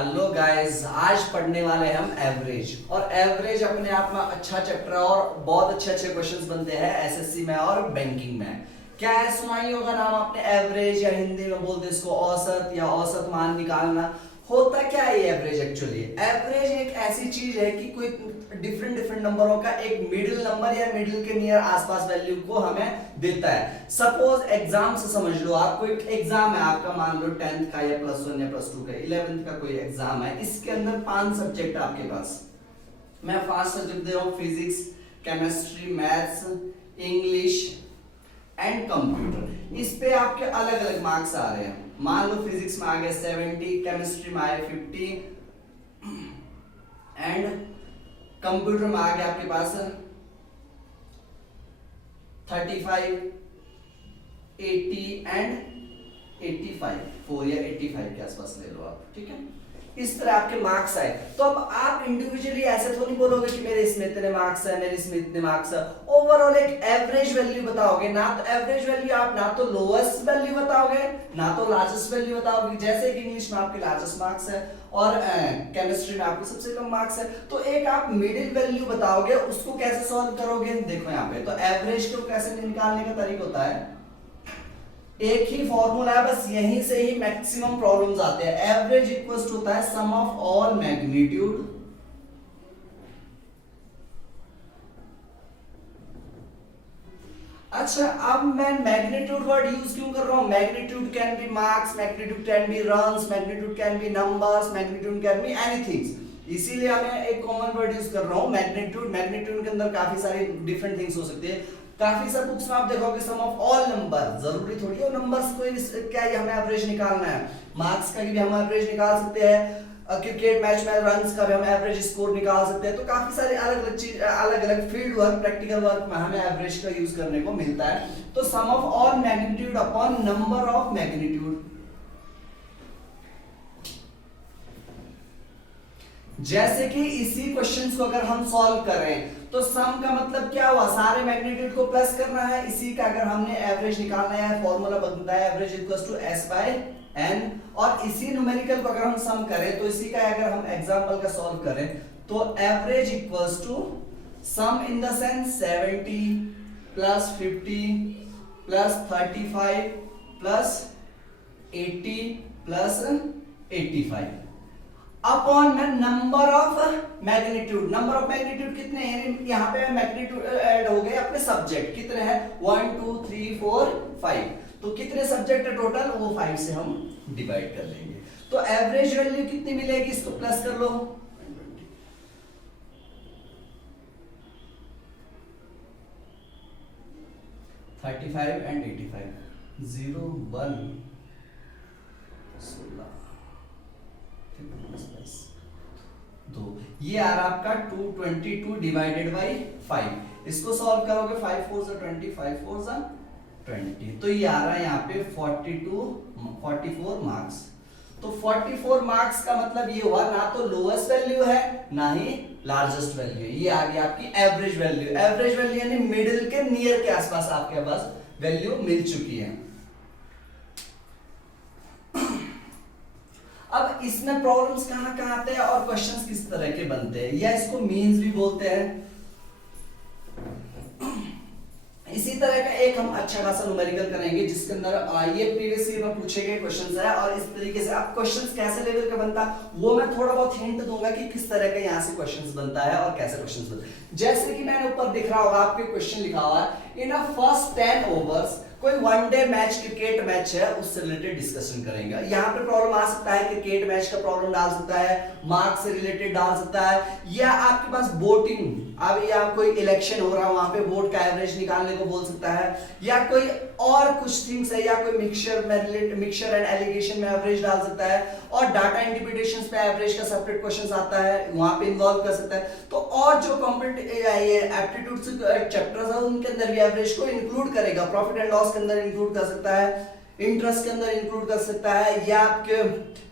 Hello guys, आज पढ़ने वाले हैं हम एवरेज। और एवरेज अपने आप में अच्छा चैप्टर है और बहुत अच्छे अच्छे क्वेश्चंस बनते हैं एसएससी में और बैंकिंग में। क्या है, सुना ही होगा नाम आपने एवरेज, या हिंदी में बोलते हैं इसको औसत या औसत मान निकालना। होता क्या है ये एवरेज? एक्चुअली एवरेज एक ऐसी चीज है कि कोई डिफरेंट डिफरेंट नंबरों का एक मिडिल नंबर या मिडिल के नियर आसपास वैल्यू को हमें देता है। सपोज एग्जाम से समझ लो, आपको एक एग्जाम है आपका, मान लो 10th का या +1 या +2 का, 11th का कोई एग्जाम है। इसके अंदर 5 सब्जेक्ट आपके पास, मैं 5 सब्जेक्ट दे रहा हूँ, physics, chemistry, maths, English and computer. इस पे आपके अलग अलग मार्क्स आ रहे हैं। मान लो फिजिक्स में आ गए 70, केमिस्ट्री में आए 50 एंड कंप्यूटर में आ गया आपके पास 35, 80 एंड 85, 4 या 85 के आसपास ले लो आप, ठीक है। इस तरह आपके मार्क्स आए, तो अब आप इंडिविजुअली ऐसे तो नहीं बोलोगे कि मेरे इसमें इतने मार्क्स है, मेरे इसमें इतने मार्क्स है। ओवरऑल एक एवरेज वैल्यू बताओगे ना, तो एवरेज वैल्यू आप ना तो लोएस्ट वैल्यू बताओगे ना तो लार्जेस्ट वैल्यू बताओगे। जैसे कि इंग्लिश में आपके लार्जेस्ट मार्क्स है और केमिस्ट्री में आपके सबसे कम मार्क्स है, तो एक आप मिडिल वैल्यू बताओगे। उसको कैसे सॉल्व करोगे? देखो यहाँ पे तो एवरेज को कैसे निकालने का तरीका होता है, एक ही फॉर्मूला है, बस यहीं से ही मैक्सिमम प्रॉब्लम्स आते हैं। एवरेज इक्वल्स होता है सम ऑफ ऑल मैग्नीट्यूड अच्छा, अब मैं मैग्नीट्यूड वर्ड यूज क्यों कर रहा हूं? Magnitude can be marks, magnitude can be runs, magnitude can be numbers, magnitude can be anything. इसीलिए मैं एक कॉमन वर्ड यूज कर रहा हूं मैग्नीट्यूड। मैग्नीट्यूड के अंदर काफी सारी डिफरेंट थिंग्स हो सकती है। काफी सारे बुक्स में आप देखोगे सम ऑफ ऑल नंबर, जरूरी थोड़ी है नंबर्स कोई क्या ही हमें एवरेज निकालना है। मार्क्स का भी हम एवरेज निकाल सकते हैं, क्रिकेट मैच में रन्स का भी हम एवरेज स्कोर निकाल सकते हैं। तो काफी सारे अलग अलग चीज, अलग अलग फील्ड वर्क, प्रैक्टिकल वर्क में हमें एवरेज का यूज करने को मिलता है। तो sum of all magnitude upon number of magnitude. जैसे कि इसी क्वेश्चंस को अगर हम सॉल्व करें तो सम का मतलब क्या हुआ, सारे मैग्नीट्यूड को प्लस करना है। इसी का अगर हमने एवरेज निकालना है, फॉर्मूला बनता है average equals to S by n। और इसी न्यूमेरिकल को अगर हम सम करें तो इसी का अगर हम एग्जांपल का सॉल्व करें तो average equals to sum in the sense 70 plus 50 plus 35 plus 80 plus 85 upon में number of magnitude. Number of magnitude कितने हैं? यहाँ पे मैग्नीट्यूड ऐड हो गए अपने सब्जेक्ट, कितने हैं? 1 2 3 4 5। तो कितने सब्जेक्ट है टोटल? वो 5 से हम डिवाइड कर लेंगे। तो एवरेज वैल्यू कितनी मिलेगी? इसको प्लस कर लो, 35 एंड 85, 0 1 16 2, ये आ रहा आपका 222 डिवाइडेड बाई 5। इसको सॉल्व करोगे 5 4 जा 20, 5 4 जा 20, तो ये आ रहा है यहाँ पे 44 मार्क्स। तो 44 मार्क्स का मतलब ये हुआ ना तो लोएस्ट वैल्यू है ना ही लार्जेस्ट वैल्यू है, ये आ गई आपकी एवरेज वैल्यू। एवरेज वैल्यू यानी मिडिल के नियर के आसपास आपके पास वैल्यू मिल चुकी है। अब इसमें प्रॉब्लम्स कहां कहां आते हैं और क्वेश्चंस किस तरह के बनते हैं, या इसको मीन्स भी बोलते हैं। इसी तरह का एक हम अच्छा खासा न्यूमेरिकल करेंगे जिसके अंदर ये प्रीवियस ईयर में पूछे गए क्वेश्चंस है, और इस तरीके से अब क्वेश्चंस कैसे लेवल का बनता वो मैं थोड़ा बहुत हिंट दूंगा कि किस तरह का यहाँ से क्वेश्चंस बनता है और कैसे क्वेश्चंस बनते हैं। जैसे कि मैंने ऊपर दिख रहा होगा आपके क्वेश्चन लिखा हुआ है, इन अ फर्स्ट 10 ओवर्स कोई वनडे मैच, क्रिकेट मैच है, उससे रिलेटेड डिस्कशन करेंगे। यहाँ पे प्रॉब्लम आ सकता है, क्रिकेट मैच का प्रॉब्लम डाल सकता है, मार्क्स से रिलेटेड डाल सकता है, या आपके पास वोटिंग, अब या कोई इलेक्शन हो रहा है वहां पे वोट का एवरेज निकालने को बोल सकता है, या कोई और कुछ थिंग्स है, या कोई मिक्सचर एंड एलिगेशन में एवरेज डाल सकता है, और डाटा इंटरप्रिटेशंस पे एवरेज का सेपरेट क्वेश्चंस आता है, वहां पे इन्वॉल्व कर सकता है। तो और जो एप्टीट्यूड चैप्टर्स है उनके अंदर भी एवरेज को इंक्लूड करेगा। प्रॉफिट एंड लॉस के अंदर इंक्लूड कर सकता है, इंटरेस्ट के अंदर इंक्लूड कर सकता है, या आपके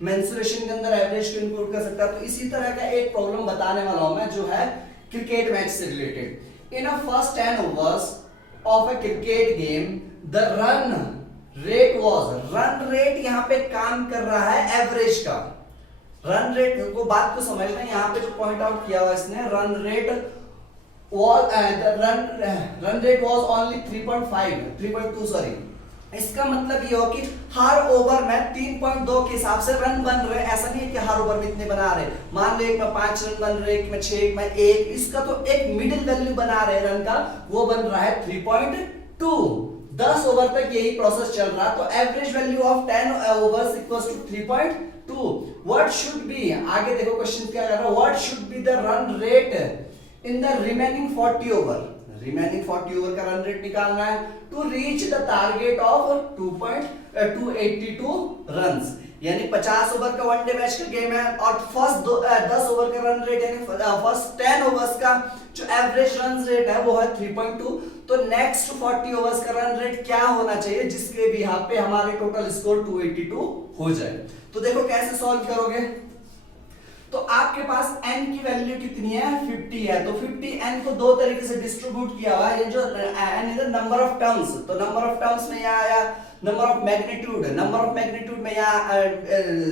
मेंसुरेशन के अंदर एवरेज को इंक्लूड कर सकता है। तो इसी तरह का एक प्रॉब्लम बताने वाला हूं मैं जो है क्रिकेट मैच से related. In a first 10 overs of a cricket game the run rate was, run rate यहां पे काम कर रहा है एवरेज का, रन रेट को बात को समझना, यहाँ पे जो पॉइंट आउट किया हुआ इसने, run rate was only 3.2 sorry. इसका मतलब ये हो कि हर ओवर में 3.2 के हिसाब से रन बन रहे, ऐसा नहीं है कि हर ओवर में इतने बना रहे। मान लो एक में 5 रन बन रहे, एक में 6, एक में 1, इसका तो एक मिडिल वैल्यू बना रहे रन का, वो बन रहा है 3.2। 10 ओवर तक यही प्रोसेस चल रहा, तो average value of 10 overs equals to 3.2। What should be, आगे देखो क्वेश्चन क्या कर रहा है, what should be the run rate in the remaining 40 over. Remaining 40 over का रन रेट निकालना है to reach the target of 282 runs, यानी 50 ओवर का वनडे मैच का गेम है और फर्स्ट 10 ओवर का रन रेट यानी फर्स्ट 10 ओवर्स का जो एवरेज रन रेट है वो है 3.2। तो नेक्स्ट 40 ओवर्स का रन रेट क्या होना चाहिए जिसके भी यहाँ पे हमारे टोटल स्कोर 282 हो जाए। तो देखो कैसे सॉल्व करोगे, तो आपके पास n की वैल्यू कितनी है, 50 है, तो 50 n को दो तरीके से डिस्ट्रीब्यूट किया हुआ है। ये जो n is number of terms, तो नंबर ऑफ टर्म्स में यहाँ आया number of magnitude, number of magnitude में यहाँ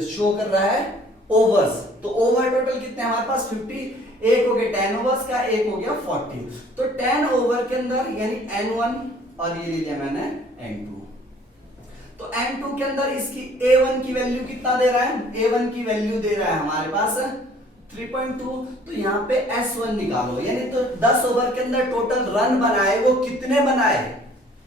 शो कर रहा है ओवर्स, तो ओवर टोटल कितने हमारे पास 50, एक हो गया 10 ओवर्स का, एक हो गया 40, तो 10 ओवर के अंदर यानी n1 और ये ले लिया मैंने n2, तो n2 के अंदर इसकी a1 की वैल्यू कितना दे रहा है, a1 की वैल्यू दे रहा है हमारे पास 3.2, तो यहाँ पे s1 निकालो, यानी तो 10 ओवर के अंदर टोटल रन बनाए वो कितने बनाए,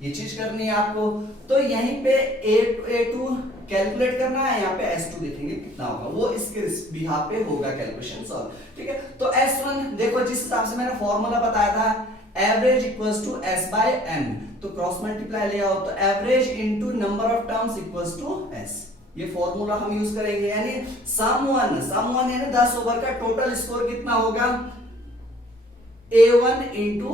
ये चीज करनी है आपको। तो यहीं पे a2 कैलकुलेट करना है, यहाँ पे s2 देखेंगे कितना होगा, वो इसके बिहाफ पे होगा कैलकुलेशन सॉल्व, ठीक है। तो s1 देखो जिस हिसाब से मैंने फॉर्मूला बताया था, average equals to s by n, तो क्रॉस मल्टीप्लाई ले आओ, तो average into number of terms equals to s, ये फॉर्मूला हम यूज करेंगे, यानी सम वन यानी 10 ओवर का टोटल स्कोर कितना होगा, a1 इनटू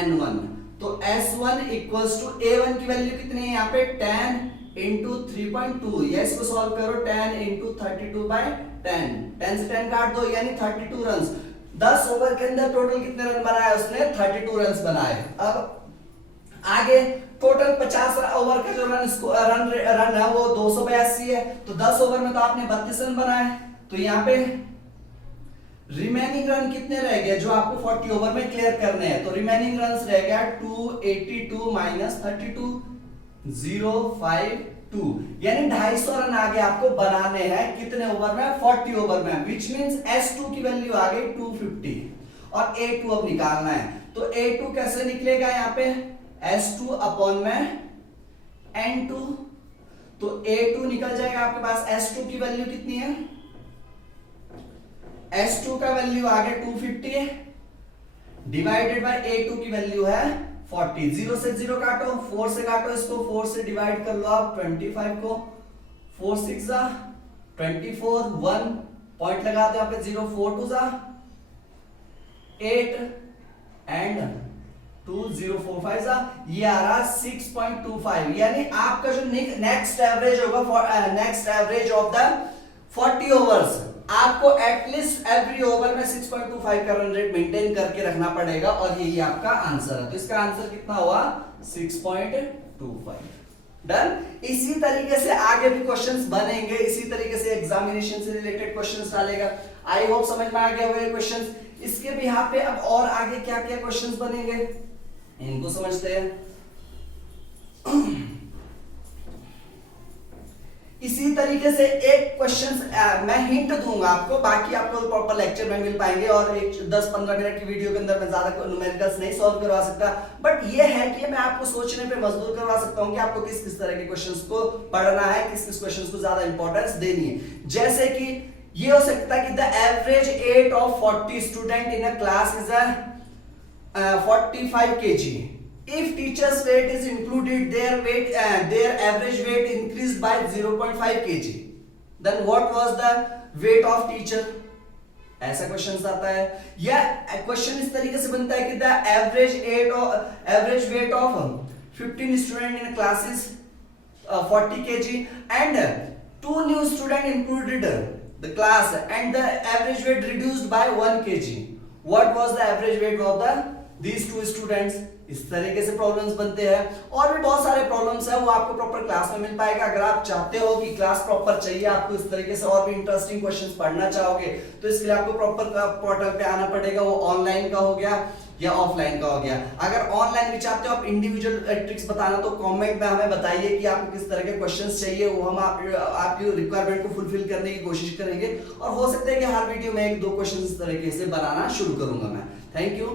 n1, तो s1 इक्वल्स टू a1 की वैल्यू कितनी है यहाँ पे 10 इंटू 3.2, ये इसको सॉल्व करो, 10 इंटू 32 बाय 10, 10 से 10 काट दो यानी 32 रन्स। 10 ओवर के अंदर टोटल कितने रन बनाए उसने, 32 रन्स बनाए। अब आगे टोटल 50 ओवर का जो रन है वो 282 है, तो 10 ओवर में तो आपने 32 रन बनाए, तो यहाँ पे रिमेनिंग रन कितने रह गए जो आपको 40 ओवर में क्लियर करने हैं, तो रिमेनिंग रन्स रह गया 282 माइनस 32 052, यानी 250 रन आगे आपको बनाने हैं कितने ओवर में, 40 ओवर में, विच मींस S2 की वैल्यू आ गई 250 और A2 अब निकालना है, तो A2 कैसे निकलेगा यहाँ पे S2 अपॉन में N2, तो A2 निकल जाएगा आपके पास, S2 की वैल्यू कितनी है, S2 का वैल्यू आ गया 250 डिवाइडेड बाय A2 की वैल्यू है 40, 0 से 0 काटो, 4 से काटो इसको, 4 से डिवाइड कर लो आप 25 को, 4 6 जा 24, 1 पॉइंट लगा दो यहाँ पे 0, 4 2 जा 8 एंड 2 0 4 5 जा, ये आ रहा 6.25, यानी आपका जो नेक्स्ट एवरेज होगा, next average of the 40 overs, आपको एटलीस्ट एवरी ओवर में 6.25 का रन रेट मेंटेन करके रखना पड़ेगा, और यही आपका आंसर है। तो इसका आंसर कितना हुआ 6.25। डन। इसी तरीके से आगे भी क्वेश्चंस बनेंगे, इसी तरीके से एग्जामिनेशन से रिलेटेड क्वेश्चंस डालेगा। आई होप समझ में आ गया हुए क्वेश्चंस। इसके भी यहाँ पे अब और आगे क्या क्या क्वेश्चंस बनेंगे इनको समझते हैं। इसी तरीके से एक क्वेश्चन मैं हिंट दूंगा आपको, बाकी आपको प्रॉपर लेक्चर में मिल पाएंगे, और एक 10-15 मिनट की वीडियो के अंदर मैं ज्यादा न्यूमेरिकल्स नहीं सॉल्व करवा सकता, बट ये है कि मैं आपको सोचने पे मजबूर करवा सकता हूं कि आपको किस किस तरह के क्वेश्चंस को पढ़ना है, किस किस क्वेश्चंस को ज्यादा इंपॉर्टेंस देनी है। जैसे कि ये हो सकता है कि the average weight of 40 student in a class is 45 kg. If teacher's weight is included, their average weight increased by 0.5 kg. Then what was the weight of teacher? ऐसा क्वेश्चन आता है, या क्वेश्चन इस तरीके से बनता है कि the average weight of 15 student in a class is 40 kg and 2 new student included the class and the average weight reduced by 1 kg. What was the average weight of these two students? इस तरीके से problems बनते हैं। और भी बहुत सारे problems है, वो आपको प्रॉपर क्लास में मिल पाएगा। अगर आप चाहते हो कि क्लास प्रॉपर चाहिए आपको इस तरीके से और भी इंटरेस्टिंग क्वेश्चंस पढ़ना चाहोगे, तो इसके लिए आपको प्रॉपर पोर्टल पे आना पड़ेगा। वो ऑनलाइन का हो गया या ऑफलाइन का हो गया। अगर ऑनलाइन भी चाहते हो आप इंडिविजुअल ट्रिक्स बताना, तो कमेंट में हमें बताइए कि आपको किस तरह के क्वेश्चंस चाहिए, वो हम आपकी रिक्वायरमेंट को फुलफिल करने की कोशिश करेंगे। और हो सकता है कि हर वीडियो में 1-2 क्वेश्चन इस तरीके से बनाना शुरू करूंगा मैं। Thank you.